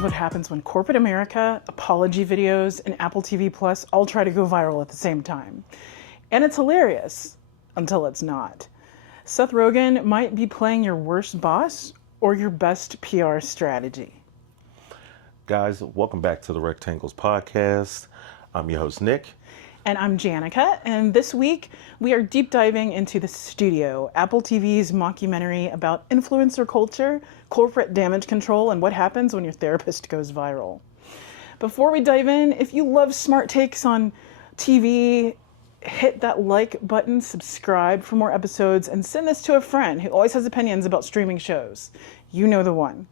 is what happens when corporate America, apology videos, and Apple TV Plus all try to go viral at the same time. And it's hilarious, until it's not. Seth Rogen might be playing your worst boss or your best PR strategy. Guys, welcome back to the Rectangles Podcast. I'm your host, Nick. And I'm Janackeh, and this week we are deep diving into The Studio, Apple TV's mockumentary about influencer culture, corporate damage control, and what happens when your therapist goes viral. Before we dive in, if you love smart takes on TV, hit that like button, subscribe for more episodes, and send this to a friend who always has opinions about streaming shows. You know the one.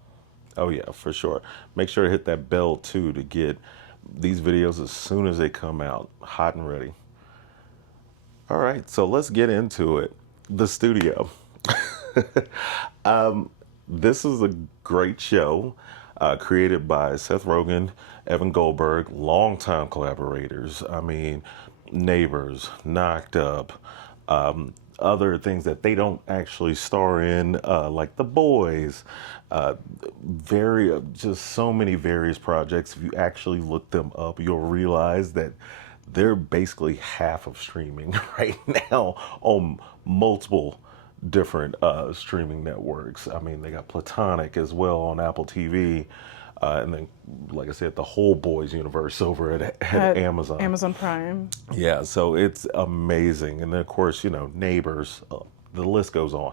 Oh yeah, for sure. Make sure to hit that bell too to get these videos as soon as they come out, hot and ready. All right, so let's get into it. The Studio. This is a great show created by Seth Rogen, Evan Goldberg, longtime collaborators. I mean, Neighbors, Knocked Up, other things that they don't actually star in, like The Boys, just so many various projects. If you actually look them up, you'll realize that they're basically half of streaming right now on multiple different streaming networks. I mean, they got Platonic as well on Apple TV. And then, like I said, the whole Boys universe over at Amazon. Amazon Prime. Yeah, so it's amazing. And then, of course, you know, Neighbors, the list goes on.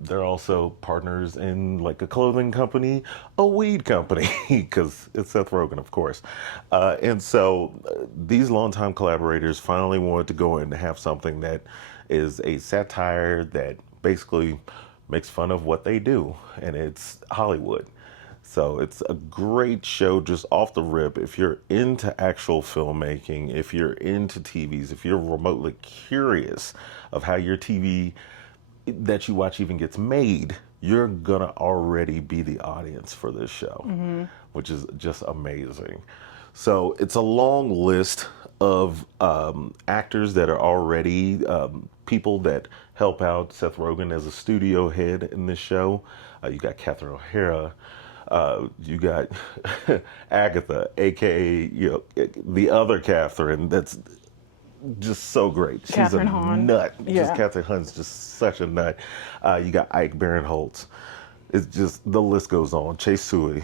They're also partners in like a clothing company, a weed company, because it's Seth Rogen, of course. And so these longtime collaborators finally wanted to go in and have something that is a satire that basically makes fun of what they do. And it's Hollywood. So it's a great show just off the rip. If you're into actual filmmaking, if you're into TVs, if you're remotely curious of how your TV that you watch even gets made, you're gonna already be the audience for this show, which is just amazing. So it's a long list of actors that are already people that help out Seth Rogen as a studio head in this show. You got Catherine O'Hara. You got Agatha, aka the other Catherine. That's just so great. She's Catherine a Hahn. nut. Yeah. Just Catherine Hahn's just such a nut. You got Ike Barinholtz. It's just the list goes on. Chase Sui.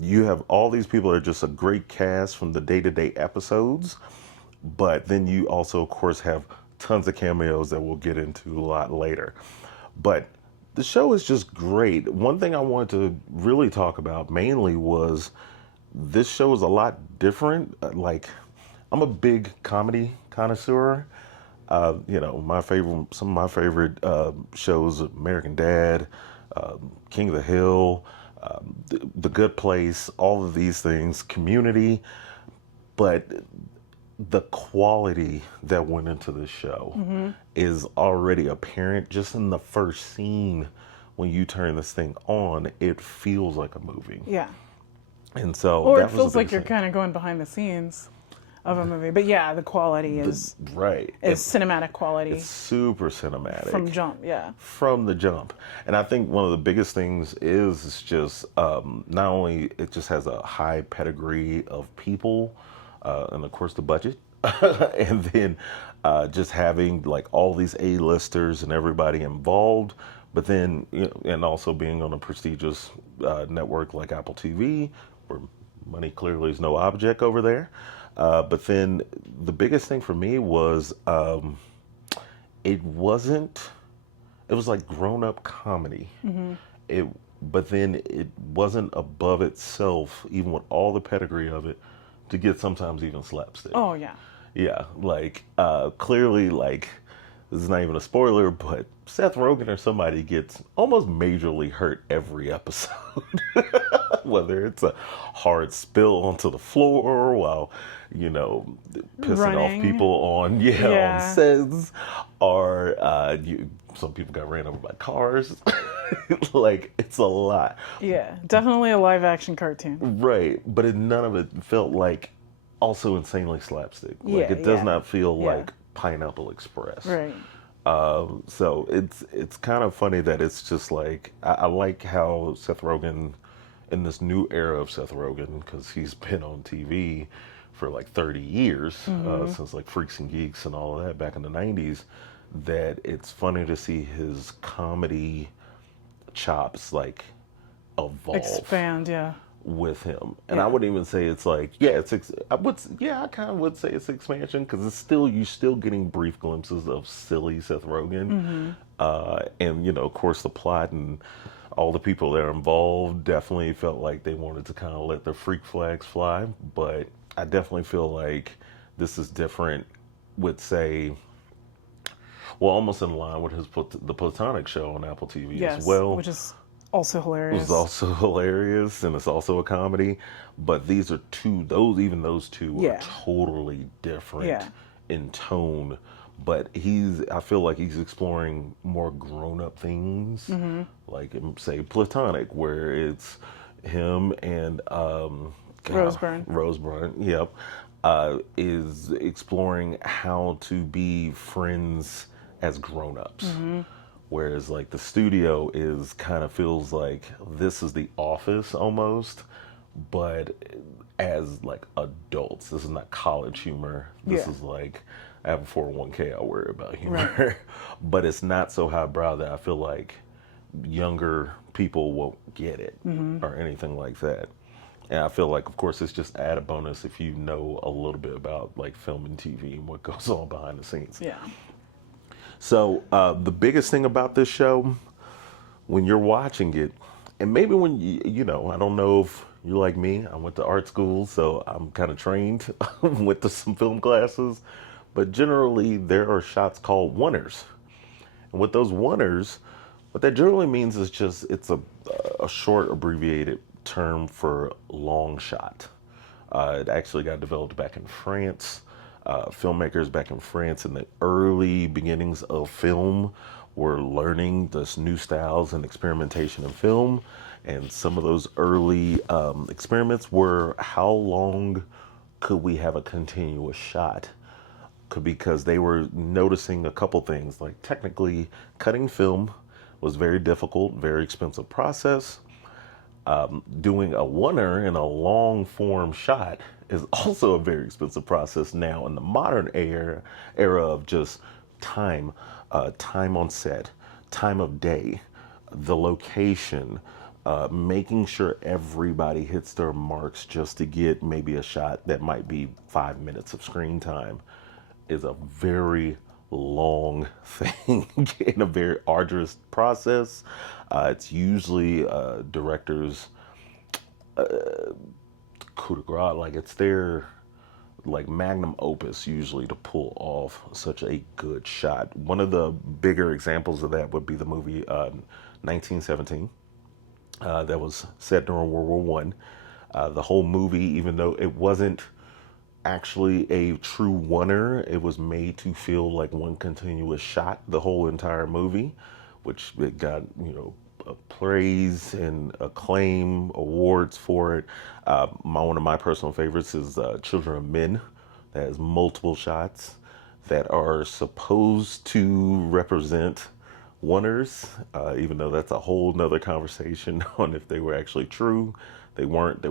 You have all these people that are just a great cast from the day-to-day episodes, but then you also, of course, have tons of cameos that we'll get into a lot later. But the show is just great. One thing I wanted to really talk about mainly was this show is a lot different. Like, I'm a big comedy connoisseur. Some of my favorite shows, American Dad, King of the Hill, The Good Place, all of these things, Community. But the quality that went into this show is already apparent just in the first scene. When you turn this thing on, it feels like a movie. Yeah. And so, Or it feels like you're kind of going behind the scenes of a movie. But yeah, the quality is right. It's cinematic quality. It's super cinematic From jump, yeah. From the jump. And I think one of the biggest things is just not only it just has a high pedigree of people, and of course the budget, and then just having like all these A-listers and everybody involved, but then and also being on a prestigious network like Apple TV, where money clearly is no object over there. But then the biggest thing for me was it was like grown-up comedy. But then it wasn't above itself, even with all the pedigree of it, to get sometimes even slapstick. Oh, yeah. Yeah, like clearly, like, this is not even a spoiler, but Seth Rogen or somebody gets almost majorly hurt every episode. Whether it's a hard spill onto the floor while, pissing off people on sets, or some people got ran over by cars. Like, it's a lot. Yeah, definitely a live action cartoon. Right, but none of it felt like also insanely slapstick. Like, it does not feel like Pineapple Express. Right. So it's kind of funny that it's just like, I like how Seth Rogen in this new era of Seth Rogen, because he's been on TV for like 30 years, since like Freaks and Geeks and all of that back in the 90s, that it's funny to see his comedy chops like evolve Expand, yeah. with him. And I Yeah. wouldn't even say it's like, yeah, I kind of would say it's expansion, because it's still, you're still getting brief glimpses of silly Seth Rogen. And, of course, the plot and all the people that are involved definitely felt like they wanted to kind of let their freak flags fly. But I definitely feel like this is different with, say, well, almost in line with the Platonic show on Apple TV as Yes, well. which is also It hilarious. was also hilarious, and it's also a comedy. But these are those two Yeah. are totally different Yeah. in tone. But I feel like he's exploring more grown-up things, like say Platonic, where it's him and Rose Byrne. Rose Byrne, yep, is exploring how to be friends as grown-ups. Whereas like the studio is kind of feels like this is the office almost, but as like adults. This is not college humor. This Yeah. is like, I have a 401k, I worry about humor. Right. But it's not so highbrow that I feel like younger people won't get it or anything like that. And I feel like, of course, it's just added bonus if you know a little bit about like film and TV and what goes on behind the scenes. Yeah. So the biggest thing about this show, when you're watching it, and maybe when I don't know if you're like me, I went to art school, so I'm kind of trained, went to some film classes, but generally there are shots called oneers. And with those oneers, what that generally means is just it's a short abbreviated term for long shot. It actually got developed back in France. Filmmakers back in France in the early beginnings of film were learning this new styles and experimentation in film. And some of those early experiments were, how long could we have a continuous shot? Because they were noticing a couple things. Like, technically, cutting film was very difficult, very expensive process. Doing a oneer in a long form shot is also a very expensive process now in the modern era of just time, time on set, time of day, the location, making sure everybody hits their marks just to get maybe a shot that might be 5 minutes of screen time is a very long thing and a very arduous process. It's usually directors' coup de grace, like it's their like magnum opus usually to pull off such a good shot. One of the bigger examples of that would be the movie 1917. That was set during World War One. The whole movie, even though it wasn't actually a true oneer, it was made to feel like one continuous shot the whole entire movie, which it got praise and acclaim, awards for it. One of my personal favorites is Children of Men, that has multiple shots that are supposed to represent oneers, even though that's a whole nother conversation on if they were actually true. They weren't. It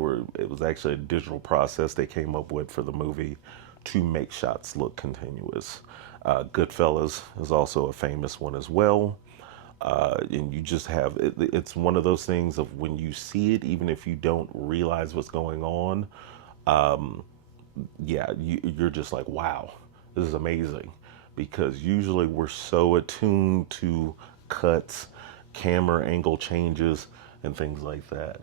was actually a digital process they came up with for the movie to make shots look continuous. Goodfellas is also a famous one as well. And you just have it's one of those things of when you see it, even if you don't realize what's going on, you're just like, wow, this is amazing. Because usually we're so attuned to cuts, camera angle changes, and things like that.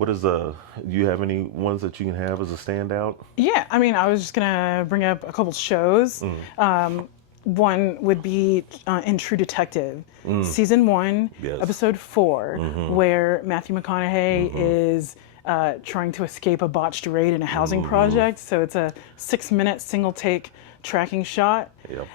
Do you have any ones that you can have as a standout? Yeah, I mean, I was just gonna bring up a couple shows. One would be in True Detective, season 1, Yes. episode 4, where Matthew McConaughey is trying to escape a botched raid in a housing project. So it's a 6-minute single take tracking shot. Yep.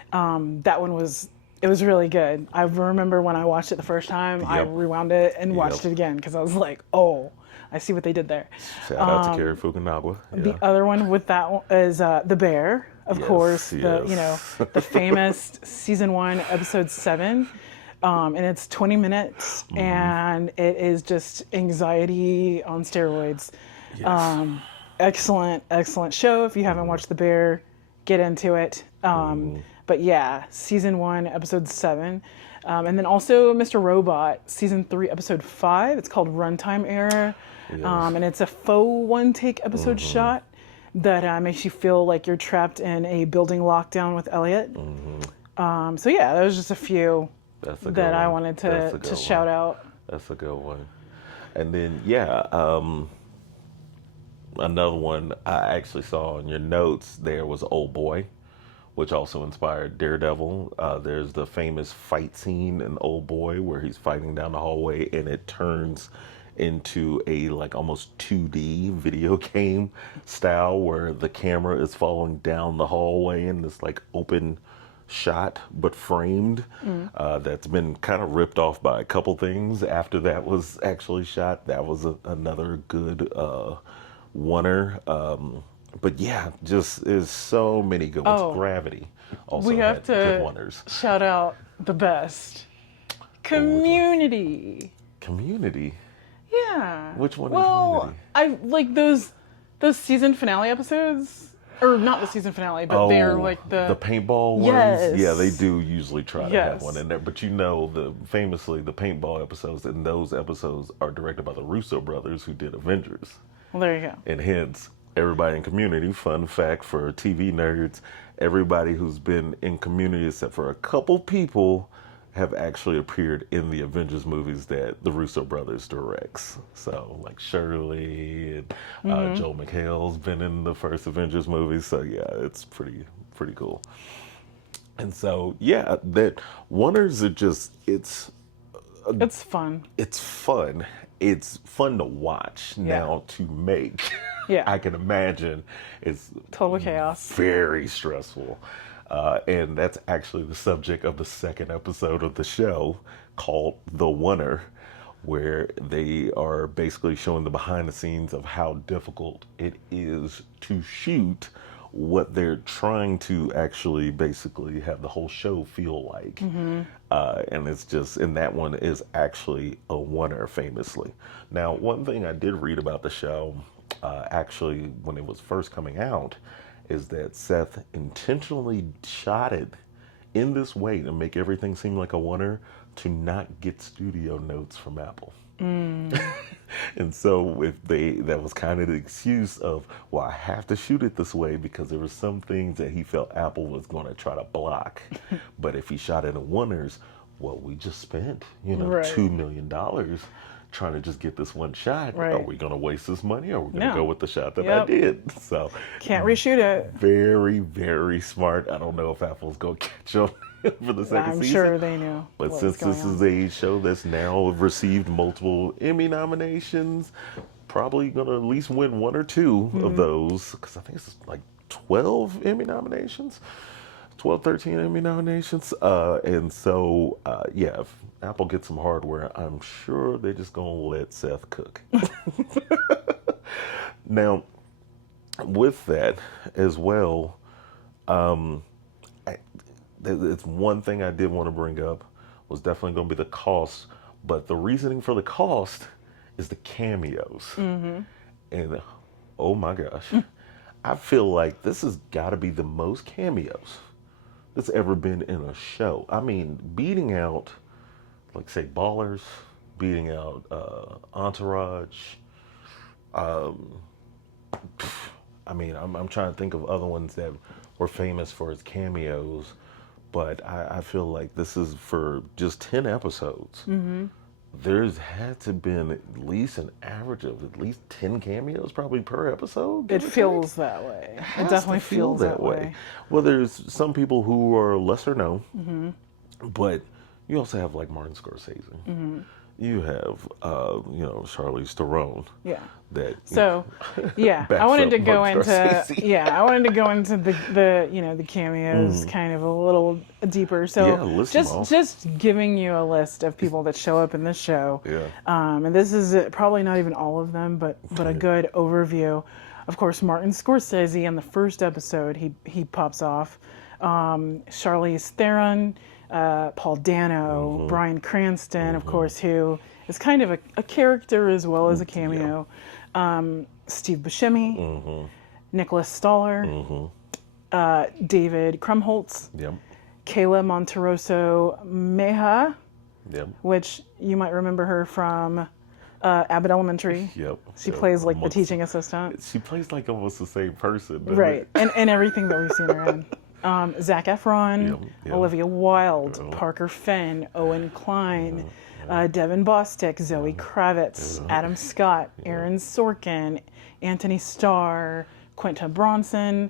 That one was really good. I remember when I watched it the first time, I Yep. rewound it and watched Yep. it again because I was like, oh, I see what they did there. Shout out to Cary Fukunaga. The other one with that one is The Bear, of Yes, course. yes. The famous season 1, episode 7. And it's 20 minutes, and it is just anxiety on steroids. Yes. Excellent, excellent show. If you haven't watched The Bear, get into it. But yeah, season 1, episode 7. And then also Mr. Robot, season 3, episode 5. It's called Runtime Error. Yes. And it's a faux one-take episode shot that makes you feel like you're trapped in a building lockdown with Elliot. So yeah, that was just a few That's a good that I one. wanted That's a to good shout one. out. That's a good one. And then, yeah, another one I actually saw in your notes there was Old Boy, which also inspired Daredevil. There's the famous fight scene in Old Boy where he's fighting down the hallway and it turns into a like almost 2D video game style where the camera is following down the hallway in this like open shot but framed. That's been kind of ripped off by a couple things after that was actually shot. That was another good oneer. But yeah, just is so many good ones. Oh, Gravity also We have had good to oneers. shout out the best. Community. Community. Yeah. Which one in Well, Community? I like those season finale episodes. Or not the season finale, but they're like the paintball ones. Yes. Yeah, they do usually try to have Yes. one in there. But you know, famously the paintball episodes, and those episodes are directed by the Russo brothers who did Avengers. Well, there you go. And hence, everybody in Community, fun fact for TV nerds, everybody who's been in Community except for a couple people have actually appeared in the Avengers movies that the Russo brothers directs. So like Shirley and Joel McHale's been in the first Avengers movies. So yeah, it's pretty cool. And so yeah, that oneers are just It's fun. it's fun. It's fun to watch. Now to make, Yeah. I can imagine it's Total chaos. very stressful. And that's actually the subject of the second episode of the show called The Oneer, where they are basically showing the behind the scenes of how difficult it is to shoot what they're trying to actually basically have the whole show feel like. And it's just, and that one is actually a oneer famously. Now, one thing I did read about the show, actually, when it was first coming out, is that Seth intentionally shot it in this way to make everything seem like a oneer to not get studio notes from Apple. And so that was kind of the excuse of, well, I have to shoot it this way because there were some things that he felt Apple was going to try to block. But if he shot it in oneers, well, we just spent, Right. $2 million trying to just get this one shot. Right. Are we going to waste this money or are we going to No. go with the shot that I Yep. did? So Can't reshoot it. very, very smart. I don't know if Apple's going to catch on for the second I'm season. sure they knew. But what since was this going is a show that's now received multiple Emmy nominations, probably going to at least win one or two of those. Because I think it's like 12 Emmy nominations. 12, 13 Emmy nominations. And so, yeah, if Apple gets some hardware, I'm sure they're just going to let Seth cook. Now, with that as well, it's one thing I did want to bring up was definitely going to be the cost. But the reasoning for the cost is the cameos. And oh my gosh, I feel like this has got to be the most cameos that's ever been in a show. I mean, beating out, like say, Ballers, beating out Entourage. I mean, I'm trying to think of other ones that were famous for its cameos, but I feel like this is for just 10 episodes. There's had to been at least an average of at least 10 cameos probably per episode. It feels that way. It definitely feels that way. Well, there's some people who are lesser known, but you also have like Martin Scorsese. You have, Charlize Theron. Yeah. That. So, yeah, I backs wanted up to go Martin into Scorsese. I wanted to go into the cameos kind of a little deeper. So Yeah, list them off. just giving you a list of people that show up in this show. Yeah. And this is probably not even all of them, but a good overview. Of course, Martin Scorsese in the first episode he pops off. Charlize Theron, Paul Dano, Bryan Cranston, of course, who is kind of a character as well as a cameo. Steve Buscemi, Nicholas Stoller, David Krumholtz, Yep. Kayla Monteroso Meja, Yep. which you might remember her from Abbott Elementary. Yep. She Yep. plays like the Almost- teaching assistant. She plays like almost the same person. doesn't Right. it? And everything that we've seen her in. Zac Efron, Yep, yep. Olivia Wilde, Parker Finn, Owen Klein, Devin Bostick, Zoe Kravitz, Adam Scott, Aaron Sorkin, Anthony Starr, Quinta Bronson,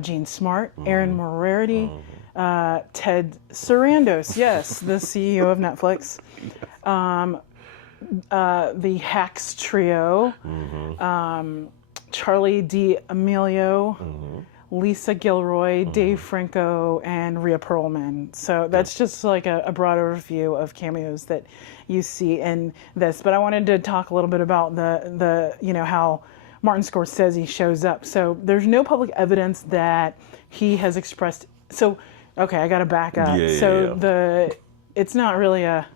Gene Smart, Aaron Moriarty, Ted Sarandos, yes, the CEO of Netflix, the Hacks Trio, Charlie D'Amelio, Lisa Gilroy, Dave Franco, and Rhea Perlman. So that's just like a broad overview of cameos that you see in this. But I wanted to talk a little bit about the how Martin Scorsese shows up. So there's no public evidence that he has expressed. So okay, I got to back up. It's not really a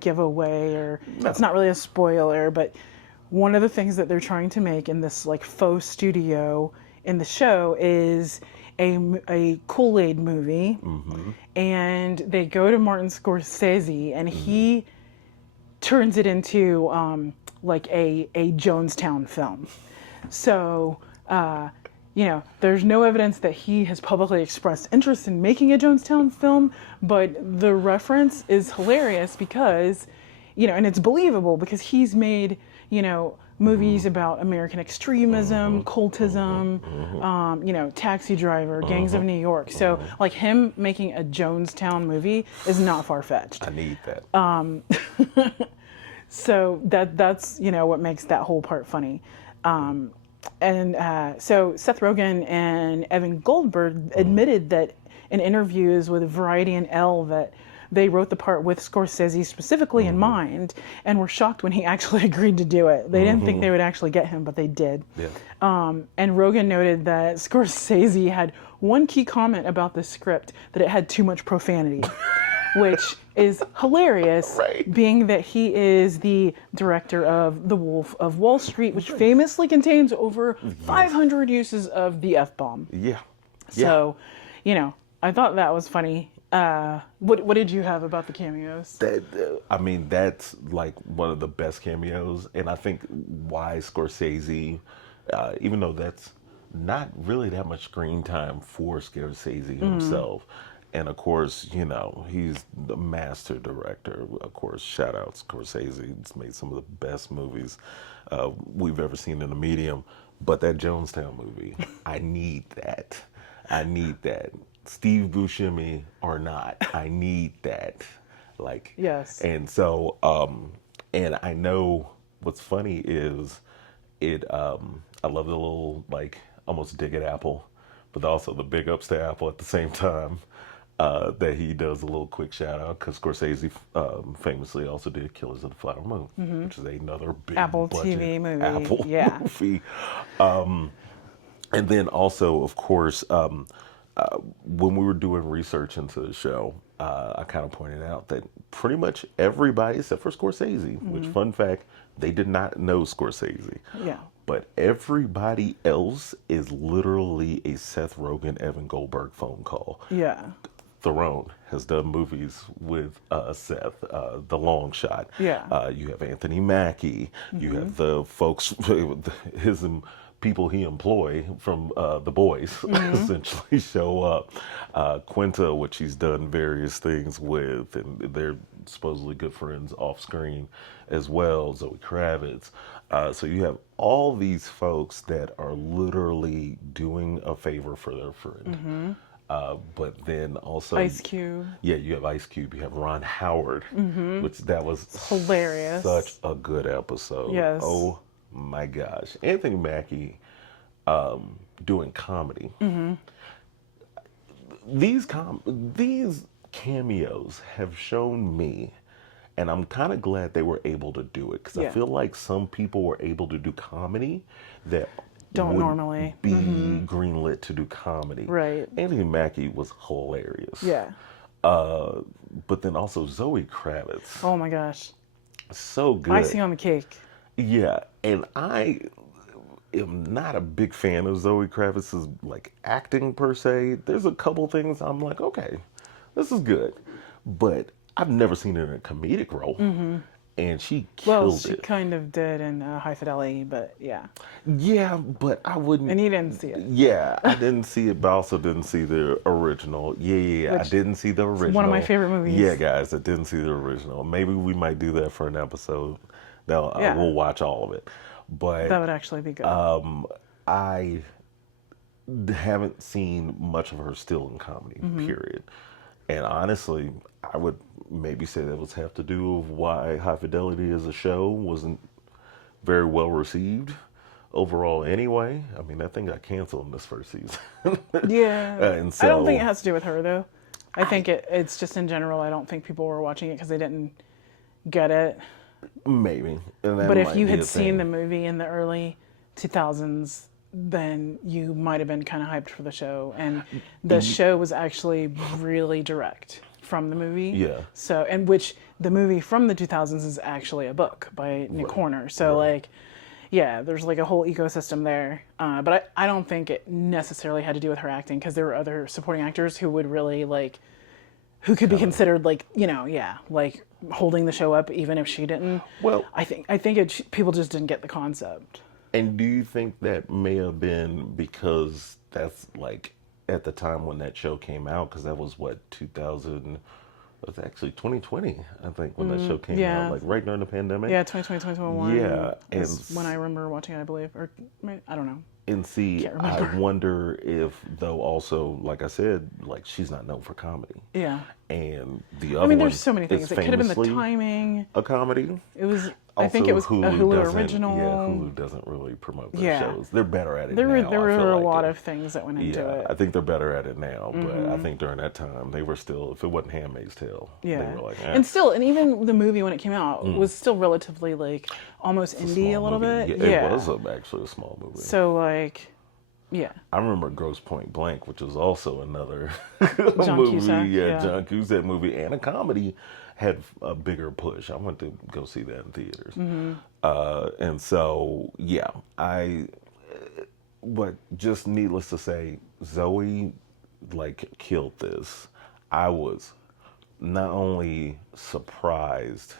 giveaway or it's not really a spoiler, but one of the things that they're trying to make in this like faux studio in the show is a Kool-Aid movie, and they go to Martin Scorsese, and he turns it into like a Jonestown film. So, there's no evidence that he has publicly expressed interest in making a Jonestown film, but the reference is hilarious because, and it's believable because he's made, movies about American extremism, cultism, Taxi Driver, Gangs of New York. So, like, him making a Jonestown movie is not far-fetched. I need that. So that's what makes that whole part funny. So Seth Rogen and Evan Goldberg admitted that in interviews with Variety and Elle that they wrote the part with Scorsese specifically in mind, and were shocked when he actually agreed to do it. They didn't think they would actually get him, but they did. Yeah. And Rogen noted that Scorsese had one key comment about the script, that it had too much profanity, which is hilarious, Right. being that he is the director of The Wolf of Wall Street, which famously contains over 500 uses of the F-bomb. Yeah. So, I thought that was funny. What did you have about the cameos? That's like one of the best cameos, and I think why Scorsese, even though that's not really that much screen time for Scorsese himself, and of course, he's the master director. Of course, shout out Scorsese. He's made some of the best movies we've ever seen in the medium. But that Jonestown movie, I need that. Steve Buscemi or not, I need that. Like, Yes. And so, and I know what's funny is I love the little, like, almost dig at Apple, but also the big ups to Apple at the same time. That he does a little quick shout out because Scorsese famously also did Killers of the Flower Moon, which is another big Apple budget TV movie. Apple Yeah. movie. And then also, of course, when we were doing research into the show, I kind of pointed out that pretty much everybody except for Scorsese, which fun fact, they did not know Scorsese. Yeah. But everybody else is literally a Seth Rogen, Evan Goldberg phone call. Yeah. Theron has done movies with Seth, The Long Shot. Yeah. You have Anthony Mackie. You have the folks, his people he employ from The Boys essentially show up. Quinta, which he's done various things with, and they're supposedly good friends off screen as well. Zoe Kravitz. So you have all these folks that are literally doing a favor for their friend. But then also Ice Cube. Yeah, you have Ice Cube. You have Ron Howard, which that was Hilarious. Such a good episode. Yes. Oh my gosh, Anthony Mackie doing comedy. These cameos have shown me, and I'm kind of glad they were able to do it because I feel like some people were able to do comedy that Don't would normally be greenlit to do comedy. Right. Anthony Mackie was hilarious. Yeah. Uh, but then also Zoe Kravitz, Oh my gosh. so good. Icing on the cake. Yeah, and I am not a big fan of Zoe Kravitz's like acting per se. There's a couple things I'm like, okay, this is good, but I've never seen her in a comedic role, and she Well, killed she it. kind of did in High Fidelity, but yeah. Yeah, but I wouldn't. And you didn't see it. Yeah, I didn't see it, but I also didn't see the original. Yeah, I Which didn't see the is original. one of my favorite movies. Yeah, guys, I didn't see the original. Maybe we might do that for an episode. Now Yeah. we'll watch all of it. But That would actually be good. I haven't seen much of her still in comedy, period. And honestly, I would maybe say that was have to do with why High Fidelity as a show wasn't very well received overall anyway. I mean, that thing got canceled in this first season. Yeah. And I don't think it so has to do with her, though. I think it's just in general, I don't think people were watching it because they didn't get it. maybe. And that But if might you be had a seen the thing. movie in the early 2000s, then you might have been kind of hyped for the show. And the show was actually really direct from the movie. Yeah. So, and which the movie from the 2000s is actually a book by Nick Horner. So, like, yeah, there's like a whole ecosystem there. But I don't think it necessarily had to do with her acting because there were other supporting actors who would really like, who could be considered like, like holding the show up even if she didn't. Well, I think people just didn't get the concept. and do you think that may have been because that's like at the time when that show came out? Because that was what 2000. It was actually 2020, I think, when that show came yeah. out, like right during the pandemic. Yeah, 2020, 2021. Yeah, is when I remember watching it, I believe, or I don't know. And see, Can't I remember. wonder if, though, also, like I said, like she's not known for comedy. Yeah. And the other I mean, one there's so many things. is It could have been the famously timing. a comedy. It was. I Also, think it was a Hulu doesn't- original. Yeah, Hulu doesn't really promote their Yeah. shows. They're better at it There were now. there I feel were a like lot it. of things that went into Yeah, it. I think they're better at it now, but I think during that time they were still, if it wasn't Handmaid's Tale, Yeah, they were like, eh, and still, and even the movie when it came out was still relatively like almost it's indie a small little movie. bit. Yeah, it was actually a small movie. So like, yeah, I remember Grosse Point Blank, which was also another John movie. Cusack, Yeah, yeah. John Cusack movie and a comedy had a bigger push. I went to go see that in theaters. And so, yeah, but just needless to say, Zoe like killed this. I was not only surprised,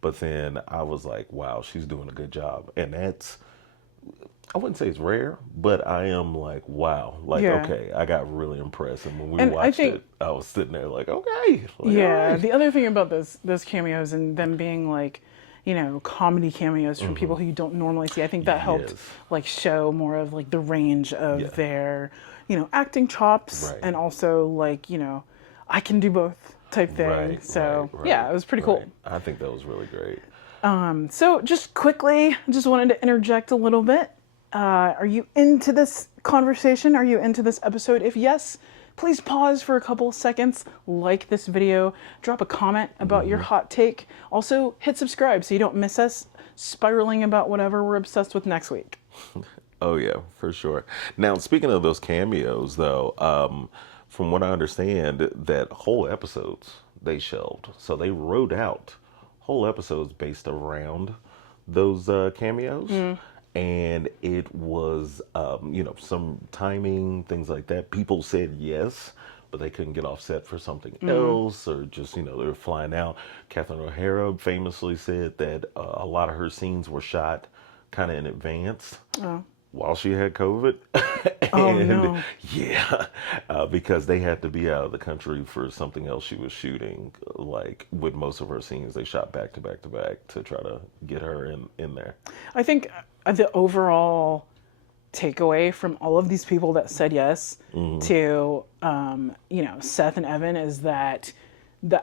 but then I was like, wow, she's doing a good job. And that's, I wouldn't say it's rare, but I am like, wow, like, Yeah. okay, I got really impressed. And when we And I watched think- it, I was sitting there like, okay. Like, yeah. all right. The other thing about those cameos and them being like, comedy cameos from people who you don't normally see, I think that helped Yes. like show more of like the range of Yeah. their, acting chops Right. and also like, I can do both type thing. Right, So right, yeah, right, it was pretty right. cool. I think that was really great. So just quickly, just wanted to interject a little bit. Are you into this conversation? Are you into this episode? If yes, please pause for a couple seconds, like this video, drop a comment about your hot take. Also, hit subscribe so you don't miss us spiraling about whatever we're obsessed with next week. Oh yeah, for sure. Now, speaking of those cameos, though, from what I understand, that whole episodes they shelved, so they wrote out whole episodes based around those cameos, and it was, some timing, things like that. People said yes, but they couldn't get offset for something else, or just they were flying out. Catherine O'Hara famously said that a lot of her scenes were shot kind of in advance while she had COVID. Oh, And no. yeah, because they had to be out of the country for something else she was shooting. Like with most of her scenes, they shot back to back to back to try to get her in there. I think the overall takeaway from all of these people that said yes to, Seth and Evan is that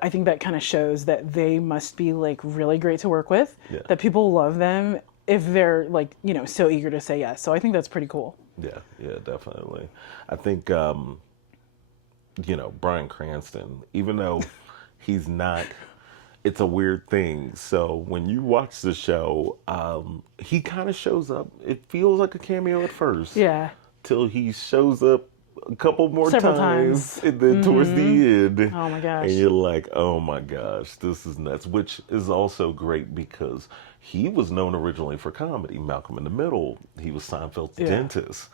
I think that kind of shows that they must be like really great to work with, Yeah. that people love them if they're like, so eager to say yes. So I think that's pretty cool. Yeah, definitely. I think, Bryan Cranston, even though he's not, it's a weird thing. So when you watch the show, he kind of shows up. It feels like a cameo at first. Yeah. Till he shows up a couple more Several times, times. and then towards the end, Oh my gosh. and you're like, oh my gosh, this is nuts. Which is also great because he was known originally for comedy. Malcolm in the Middle. He was Seinfeld's Yeah. dentist.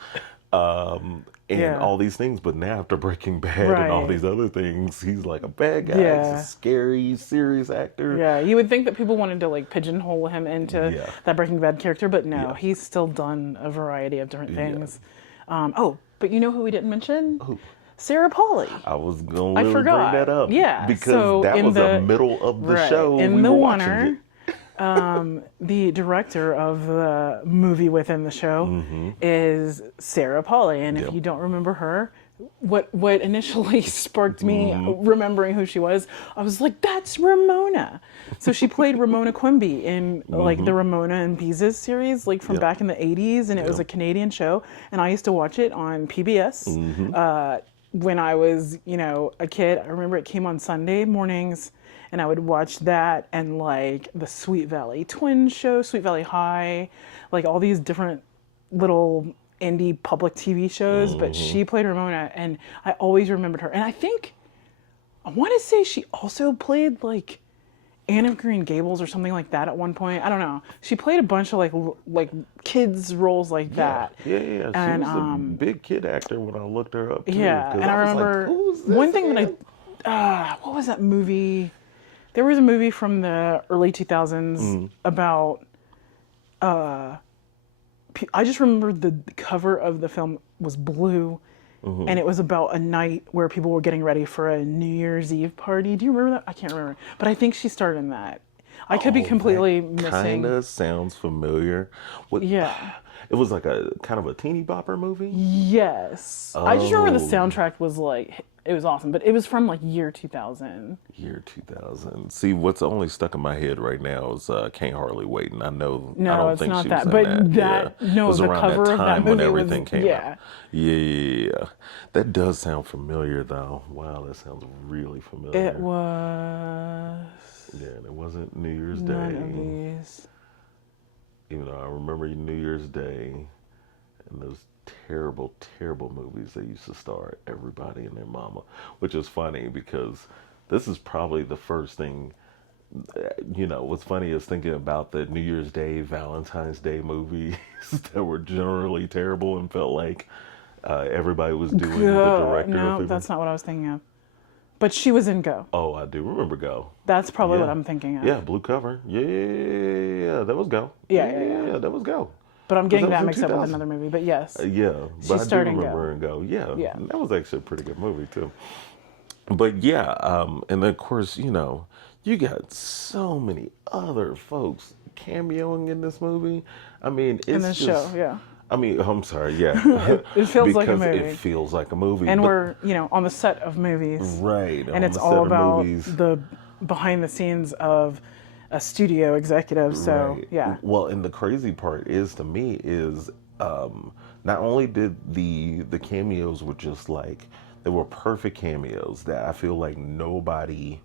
And Yeah. all these things, but now after Breaking Bad and all Right. these other things, he's like a bad guy. Yeah. He's a scary, serious actor. Yeah, you would think that people wanted to like pigeonhole him into Yeah. that Breaking Bad character, but no, Yeah. he's still done a variety of different Yeah. things. Oh, but you know who we didn't mention? Who? Sarah Polley. I was gonna I literally forgot. bring that up. Yeah, Because so that in was the the- middle of the Right. show. In we the were watching Warner, it. The director of the movie within the show is Sarah Polley, and if Yep. you don't remember her, what initially sparked me remembering who she was, I was like, that's Ramona. So she played Ramona Quimby in like the Ramona and Beezus series, like from Yep. back in the 80s, and it was a Canadian show, and I used to watch it on PBS. When I was, a kid. I remember it came on Sunday mornings, and I would watch that and like the Sweet Valley Twins show, Sweet Valley High, like all these different little indie public TV shows. But she played Ramona, and I always remembered her. And I want to say she also played like Anne of Green Gables or something like that at one point. I don't know. She played a bunch of like kids roles like that. Yeah. She And, was a big kid actor when I looked her up. Too, Yeah, 'cause and I was like, remember who's this one thing again? that what was that movie? There was a movie from the early 2000s about, I just remember the cover of the film was blue, and it was about a night where people were getting ready for a New Year's Eve party. Do you remember that? I can't remember, but I think she starred in that. I could be completely missing. Kind of sounds familiar. What, Yeah. It was like a kind of a teeny bopper movie. Yes. I just remember the Oh. soundtrack was like, it was awesome, but it was from like year 2000. Year 2000. See, what's only stuck in my head right now is Can't Hardly Wait, and I know No, I don't it's think not she that, was but in that- Yeah. no, it was the around cover that of that time when movie was- everything came yeah. out. Yeah. That does sound familiar, though. Wow, that sounds really familiar. It was Yeah, and it wasn't New Year's none of Day. these. Even though I remember New Year's Day and those terrible, terrible movies that used to star everybody and their mama, which is funny because this is probably the first thing. What's funny is thinking about the New Year's Day, Valentine's Day movies that were generally terrible and felt like everybody was doing the director. No, of it. that's not what I was thinking of. But she was in Go. Oh, I do remember Go. That's probably what Yeah. I'm thinking of. Yeah, blue cover. Yeah, that was Go. Yeah. That was Go. But I'm getting that was that in mix up with 2000. another movie. But yes. Yeah, She but I do starred in Go. remember and Go. Yeah, Yeah. that was actually a pretty good movie too. But yeah, and then of course, you got so many other folks cameoing in this movie. I mean, it's in this just, show, yeah. I mean, I'm sorry, yeah. It feels like a Because movie. it feels like a movie. And but- we're, on the set of movies. right, And on it's the set all of about movies. the behind the scenes of a studio executive. So, Right. yeah. Well, and the crazy part is to me is not only did the cameos were just like they were perfect cameos that I feel like nobody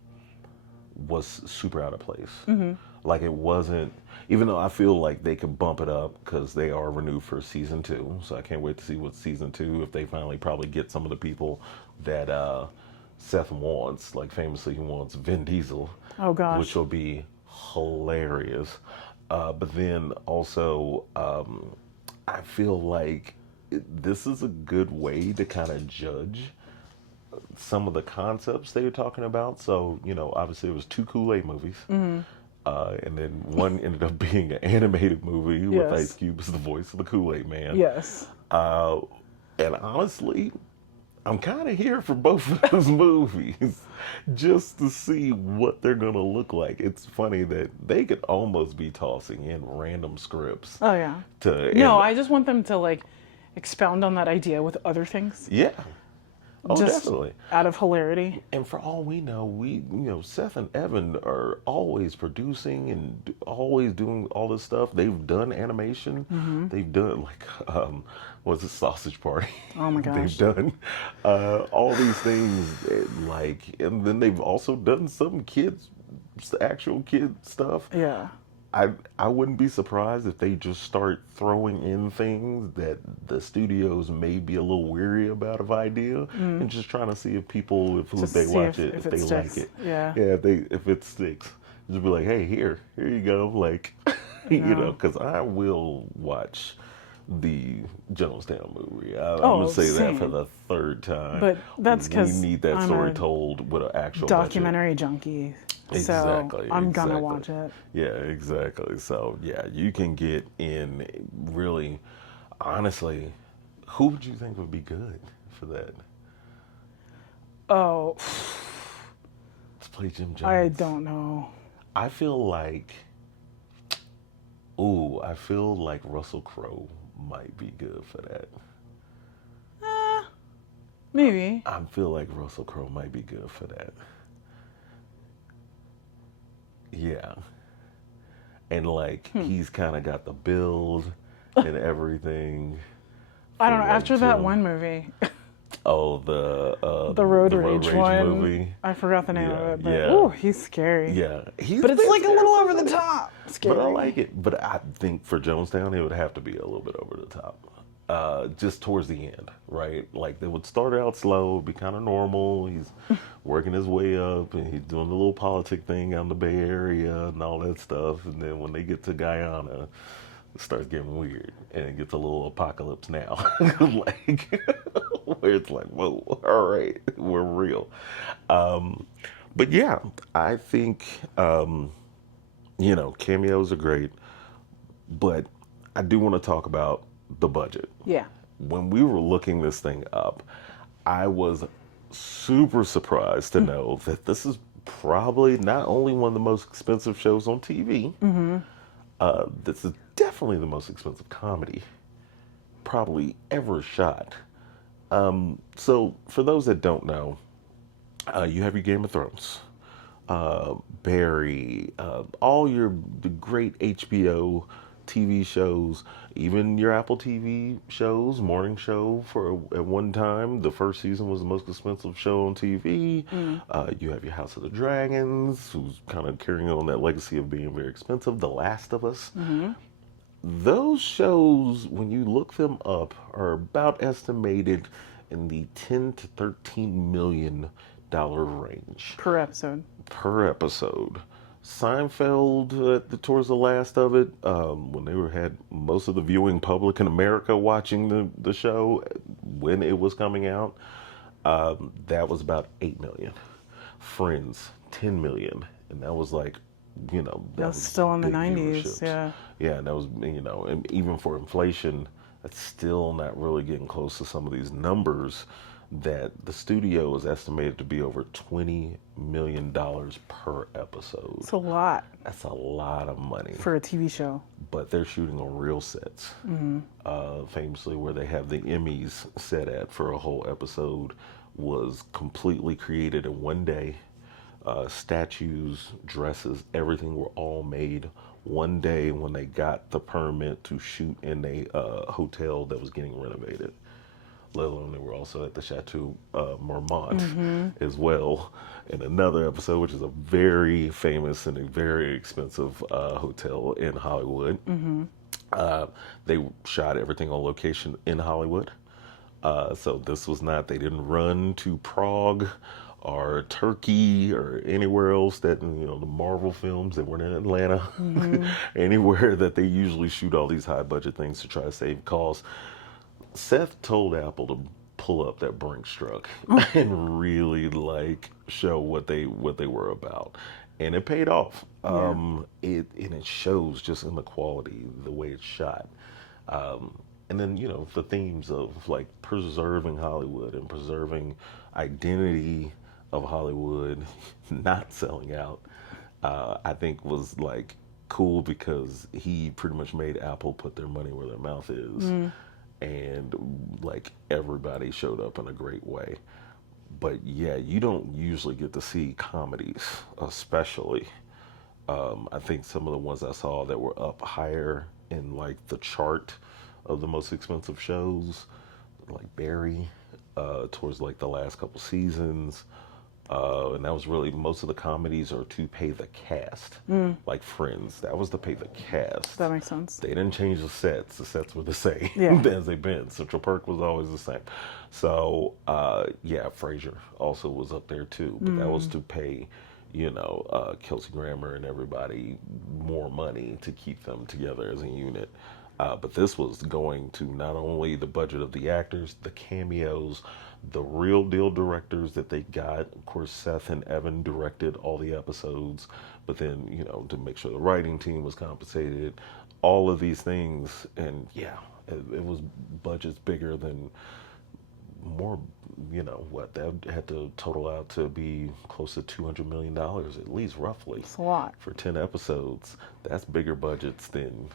was super out of place. Like it wasn't, even though I feel like they could bump it up because they are renewed for season 2. So I can't wait to see what season 2, if they finally probably get some of the people that Seth wants, like famously he wants Vin Diesel. Oh, gosh. Which will be hilarious. But then also, I feel like this is a good way to kind of judge some of the concepts they were talking about. So, obviously it was 2 Kool-Aid movies. And then one ended up being an animated movie with Yes. Ice Cube as the voice of the Kool-Aid Man. Yes. And honestly, I'm kind of here for both of those movies just to see what they're going to look like. It's funny that they could almost be tossing in random scripts. Oh, yeah. To, No, and- I just want them to, like, expound on that idea with other things. Yeah. Oh, Just definitely. out of hilarity. And for all we know, Seth and Evan are always producing and always doing all this stuff. They've done animation. They've done what's it, Sausage Party? Oh my gosh. They've done all these things, and then they've also done some actual kid stuff. Yeah. I wouldn't be surprised if they just start throwing in things that the studios may be a little weary about of idea, and just trying to see if people, if who Just they see watch it, if if it they like sticks. it. Yeah. Yeah, if it sticks, just be like, hey, here you go, like, I you know, know. because I will watch the Jonestown movie. I'm gonna Oh, say that for same. the third time. But that's We because need that I'm story a told with an actual budget. documentary junkie. So Exactly, I'm gonna exactly. watch it. Yeah, exactly. So, yeah, you can get in really, honestly, who would you think would be good for that Oh, to play Jim I Jones? don't know. I feel like, ooh, I feel like Russell Crowe might be good for that. Eh, maybe. I feel like Russell Crowe might be good for that. Yeah. And like, he's kind of got the build and everything I for don't know. like After that Jim. one movie, Oh, the road the road rage rage one, movie. I forgot the name of Yeah, it, but yeah, ooh, he's scary. yeah. He's But it's been like a scared little for a over the minute, top but I scary. like it. But I think for Jonestown, it would have to be a little bit over the top. Just towards the end, right? Like they would start out slow, be kind of normal. He's working his way up, and he's doing the little politic thing out in the Bay Area and all that stuff. And then when they get to Guyana, it starts getting weird, and it gets a little apocalypse now, like where it's like, whoa, all right, we're real. Um, but yeah, I think cameos are great, but I do want to talk about the budget. Yeah. When we were looking this thing up, I was super surprised to know that this is probably not only one of the most expensive shows on TV, this is definitely the most expensive comedy probably ever shot. So, for those that don't know, you have your Game of Thrones, Barry, all the great HBO TV shows, even your Apple TV shows, morning show for at one time. The first season was the most expensive show on TV. You have your House of the Dragons, who's kind of carrying on that legacy of being very expensive. The Last of Us. Those shows, when you look them up, are about estimated in the 10 to 13 million dollar range Per episode. per episode. Seinfeld, towards the last of it, when they had most of the viewing public in America watching the show when it was coming out, that was about 8 million. Friends, 10 million. And that was like, that That's was still in the big 90s. viewerships. Yeah. Yeah, and that was, and even for inflation, that's still not really getting close to some of these numbers that the studio is estimated to be over $20 million per episode. It's a lot That's a lot of money. for a TV show. But they're shooting on real sets. Famously, where they have the Emmys set at for a whole episode was completely created in one day. Statues, dresses, everything were all made one day when they got the permit to shoot in a hotel that was getting renovated. Let alone they were also at the Chateau Marmont as well in another episode, which is a very famous and a very expensive hotel in Hollywood. They shot everything on location in Hollywood. So this was not, they didn't run to Prague or Turkey or anywhere else that, the Marvel films that were in Atlanta, anywhere that they usually shoot all these high budget things to try to save costs. Seth told Apple to pull up that Brinks truck and really show what they were about, and it paid off. It shows just in the quality, the way it's shot, and then the themes of like preserving Hollywood and preserving identity of Hollywood, not selling out. I think was like cool because he pretty much made Apple put their money where their mouth is. And like everybody showed up in a great way. But yeah, you don't usually get to see comedies, especially. I think some of the ones I saw that were up higher in like the chart of the most expensive shows, like Barry, towards like the last couple seasons. And that was really, most of the comedies are to pay the cast, like Friends. That was to pay the cast. That makes sense. They didn't change the sets. The sets were the same Yeah. as they've been. Central Perk was always the same. So, yeah, Frasier also was up there too. But that was to pay, Kelsey Grammer and everybody more money to keep them together as a unit. But this was going to not only the budget of the actors, the cameos, the real deal directors that they got. Of course, Seth and Evan directed all the episodes, but then, to make sure the writing team was compensated, all of these things. And yeah, it was budgets bigger than more, what that had to total out to be close to $200 million, at least roughly. It's a lot. For 10 episodes. That's bigger budgets than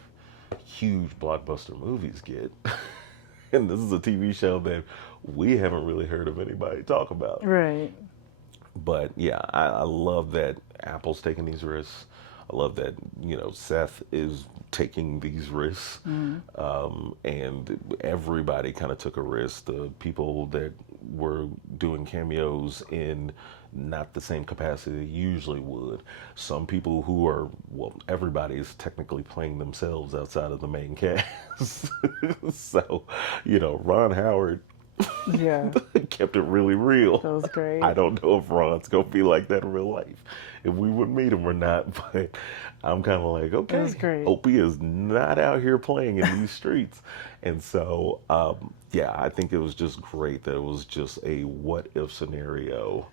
huge blockbuster movies get. And this is a TV show that we haven't really heard of anybody talk about. Right. But yeah, I love that Apple's taking these risks. I love that, Seth is taking these risks. And everybody kind of took a risk. The people that were doing cameos in not the same capacity they usually would. Some people who are, everybody is technically playing themselves outside of the main cast. So, Ron Howard Yeah. kept it really real. That was great. I don't know if Ron's going to be like that in real life, if we would meet him or not, but I'm kind of like, okay, That was great. Opie is not out here playing in these streets. And so, yeah, I think it was just great that it was just a what if scenario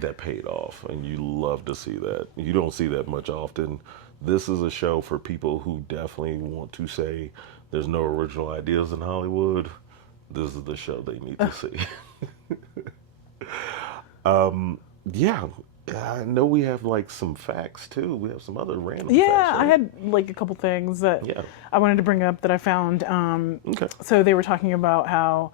that paid off. And you love to see that. You don't see that much often. This is a show for people who definitely want to say there's no original ideas in Hollywood. This is the show they need to see. Yeah, I know we have like some facts too. We have some other random facts. Yeah, I right? had like a couple things that Yeah. I wanted to bring up that I found. Okay. So they were talking about how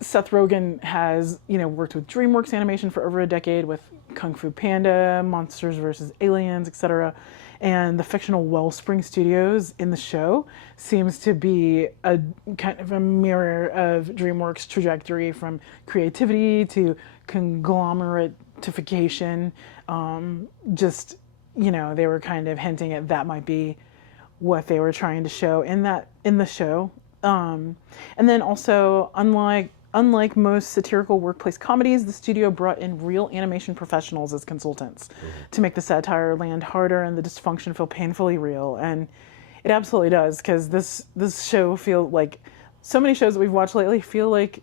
Seth Rogen has, worked with DreamWorks Animation for over a decade with Kung Fu Panda, Monsters vs. Aliens, etc. And the fictional Wellspring Studios in the show seems to be a kind of a mirror of DreamWorks' trajectory from creativity to conglomeratification. They were kind of hinting at that might be what they were trying to show in the show. And then also, unlike most satirical workplace comedies, the studio brought in real animation professionals as consultants to make the satire land harder and the dysfunction feel painfully real. And it absolutely does, because this show feels like so many shows that we've watched lately feel like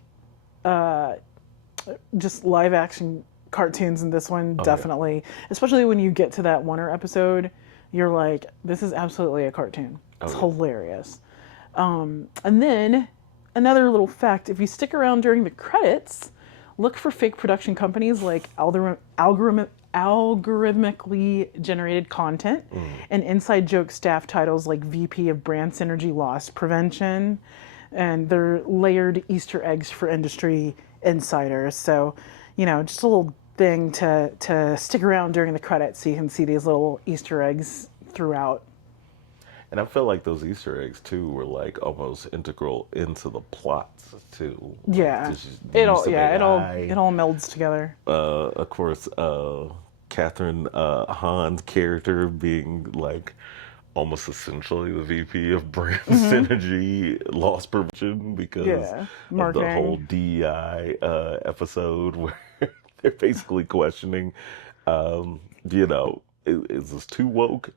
just live action cartoons, and this one definitely, especially when you get to that Wonder episode, you're like, this is absolutely a cartoon. It's hilarious. And then another little fact, if you stick around during the credits, look for fake production companies like algorithmically generated content and inside joke staff titles like VP of Brand Synergy Loss Prevention. And they're layered Easter eggs for industry insiders. So, just a little thing to stick around during the credits so you can see these little Easter eggs throughout. And I feel like those Easter eggs too were like almost integral into the plots too. Yeah, Like, it all melds together. Of course, Catherine Hahn's character being like almost essentially the VP of Brand Synergy Loss Prevention because of the whole DEI episode where they're basically questioning, is this too woke?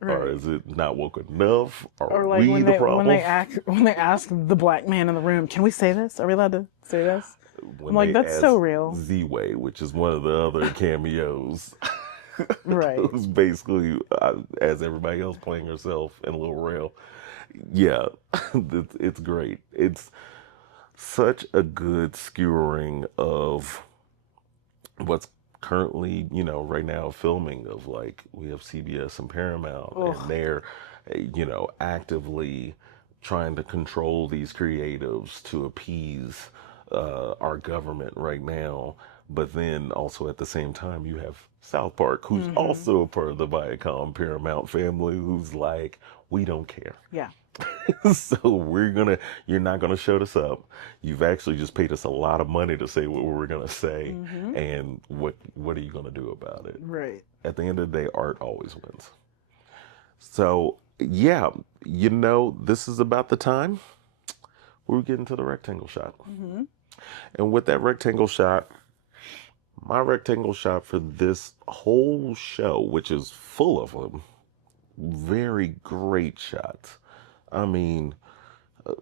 Right. Or is it not woke enough? Or like we the problem? When they ask the black man in the room, can we say this? Are we allowed to say this? I'm like, that's so real. Z-Way, which is one of the other cameos. Right. It was basically, as everybody else, playing herself in Little Rail. Yeah, it's great. It's such a good skewering of what's currently, right now filming of like, we have CBS and Paramount, and they're, actively trying to control these creatives to appease our government right now. But then also at the same time, you have South Park, who's also a part of the Viacom Paramount family, who's like, we don't care. Yeah. So you're not gonna show this up. You've actually just paid us a lot of money to say what we're gonna say, and what are you gonna do about it? Right. At the end of the day, art always wins. So yeah, this is about the time we're getting to the rectangle shot. And with that rectangle shot, my rectangle shot for this whole show, which is full of them, very great shots. I mean,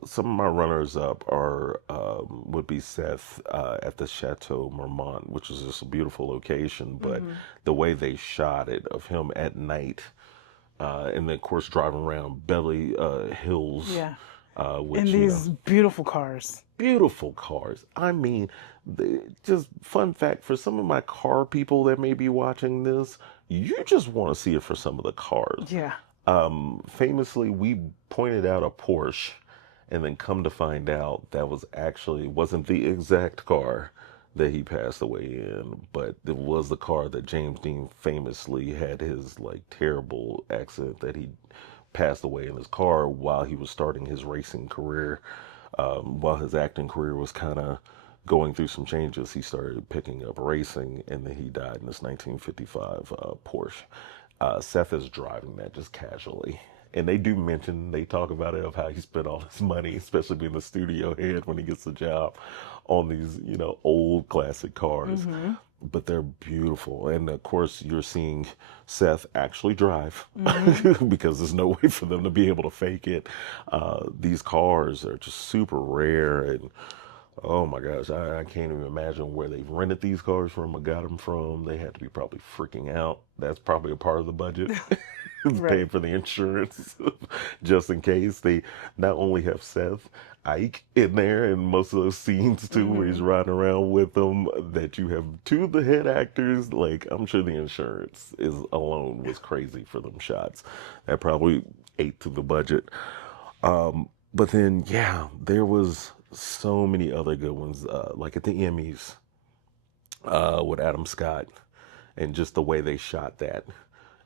some of my runners up are would be Seth at the Chateau Marmont, which is just a beautiful location. But the way they shot it of him at night, and then of course driving around Belly Hills, Yeah. which In these beautiful cars. beautiful cars. I mean, just fun fact for some of my car people that may be watching this, you just want to see it for some of the cars. Yeah. Famously, we pointed out a Porsche, and then come to find out that wasn't the exact car that he passed away in, but it was the car that James Dean famously had his like terrible accident that he passed away in his car while he was starting his racing career. While his acting career was kind of going through some changes, he started picking up racing, and then he died in this 1955 Porsche. Seth is driving that just casually. And they talk about it of how he spent all his money, especially being the studio head when he gets the job, on these, old classic cars. But they're beautiful. And of course, you're seeing Seth actually drive because there's no way for them to be able to fake it. These cars are just super rare. And oh my gosh, I can't even imagine where they've rented these cars from or got them from. They had to be probably freaking out. That's probably a part of the budget. Paying for the insurance just in case. They not only have Seth, Ike in there in most of those scenes too, where he's riding around with them, that you have two of the head actors. Like, I'm sure the insurance alone was crazy for them shots. That probably ate to the budget. But then, yeah, there was so many other good ones, like at the Emmys with Adam Scott, and just the way they shot that,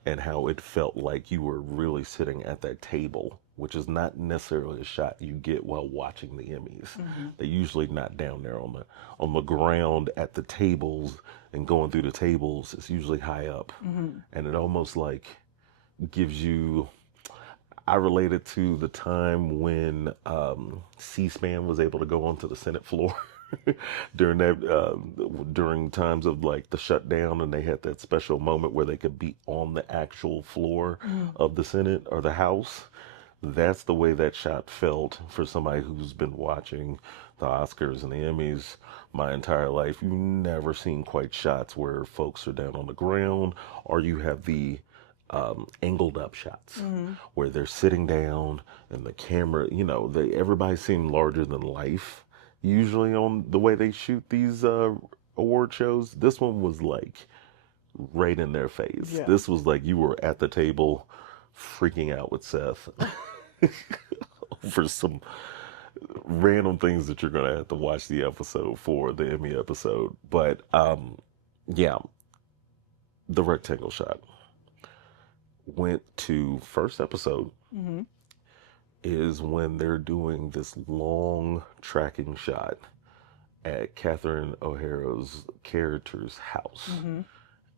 and how it felt like you were really sitting at that table, which is not necessarily a shot you get while watching the Emmys. They're usually not down there on the ground at the tables and going through the tables. It's usually high up, and it almost like gives you. I relate it to the time when C-SPAN was able to go onto the Senate floor during times of like the shutdown, and they had that special moment where they could be on the actual floor of the Senate or the House. That's the way that shot felt for somebody who's been watching the Oscars and the Emmys my entire life. You've never seen quite shots where folks are down on the ground, or you have the angled up shots where they're sitting down and the camera, everybody seemed larger than life usually on the way they shoot these award shows. This one was like right in their face. Yeah. This was like you were at the table freaking out with Seth for some random things that you're going to have to watch the episode for, the Emmy episode. But yeah, the rectangle shot went to first episode is when they're doing this long tracking shot at Catherine O'Hara's character's house,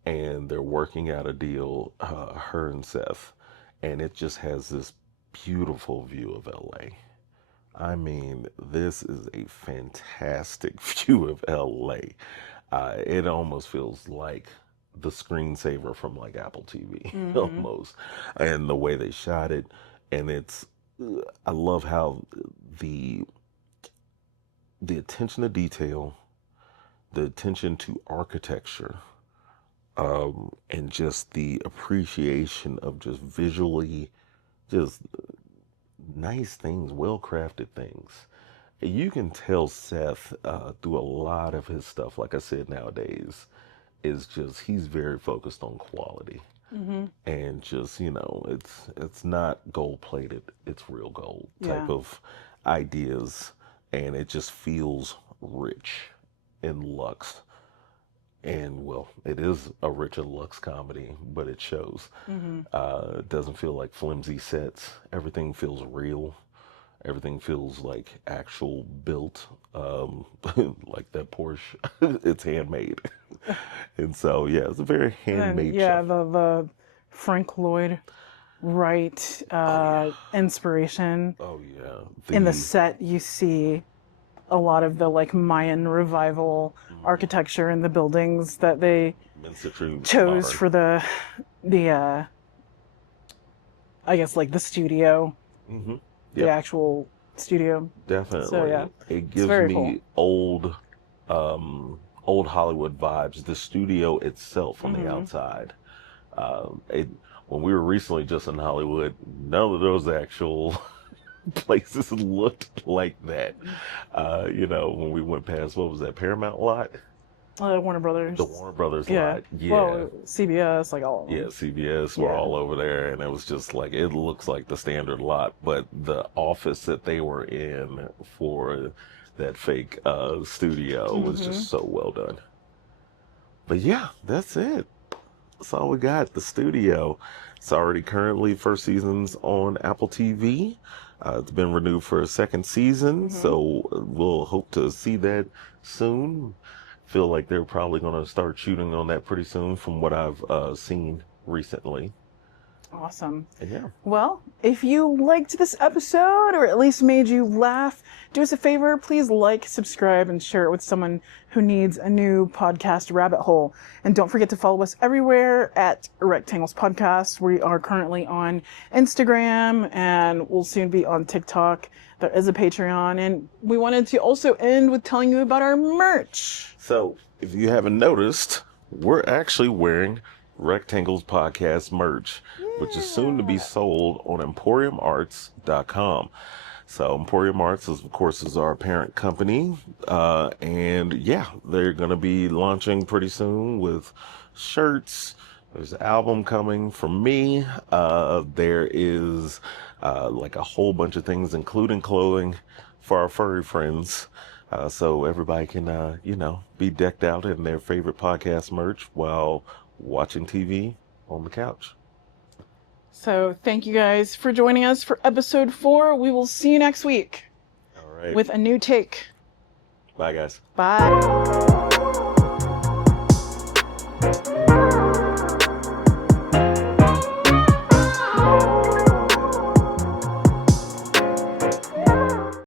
and they're working out a deal, her and Seth, and it just has this beautiful view of LA. I mean, this is a fantastic view of LA. It almost feels like the screensaver from like Apple TV almost, and the way they shot it. And I love how the attention to detail, the attention to architecture, and just the appreciation of just visually, just nice things, well-crafted things. You can tell Seth through a lot of his stuff, like I said, nowadays, is just he's very focused on quality. And just, it's not gold plated, it's real gold type of ideas, and it just feels rich in luxe. And well, it is a Richard Lux comedy, but it shows. It doesn't feel like flimsy sets. Everything feels real. Everything feels like actual built, like that Porsche. It's handmade, and so yeah, it's a very And handmade yeah, show. the Frank Lloyd Wright Oh yeah, inspiration. oh yeah. In the The set, you see a lot of the like Mayan revival architecture in the buildings that they Minstrel chose modern. for the I guess like the studio, Mm-hmm. the Yep, actual studio. So yeah, definitely. It it's gives very cool. me old Hollywood vibes. The studio itself on the outside. It when we were recently just in Hollywood, none of those actual places looked like that. When we went past, what was that, Paramount lot? Warner The Brothers. Warner Brothers Yeah. lot. Yeah. Well, CBS, like all of Yeah, them. CBS were Yeah. all over there, and it was just like, it looks like the standard lot, but the office that they were in for that fake studio was just so well done. But yeah, that's it. That's all we got. The studio. It's already currently first season's on Apple TV. It's been renewed for a second season, so we'll hope to see that soon. Feel like they're probably going to start shooting on that pretty soon, from what I've seen recently. Awesome. And yeah, Well, if you liked this episode or at least made you laugh, do us a favor. Please like, subscribe, and share it with someone who needs a new podcast rabbit hole. And don't forget to follow us everywhere at Rectangles Podcast. We are currently on Instagram and we'll soon be on TikTok. There is a Patreon. And we wanted to also end with telling you about our merch. so if you haven't noticed, we're actually wearing Rectangles Podcast merch, which is soon to be sold on EmporiumArts.com. So Emporium Arts, of course, is our parent company, and yeah, they're going to be launching pretty soon with shirts. There's an album coming from me. There is like a whole bunch of things, including clothing for our furry friends. So everybody can, be decked out in their favorite podcast merch while watching TV on the couch. So thank you guys for joining us for episode 4. We will see you next week All right. with a new take. Bye, guys. Bye.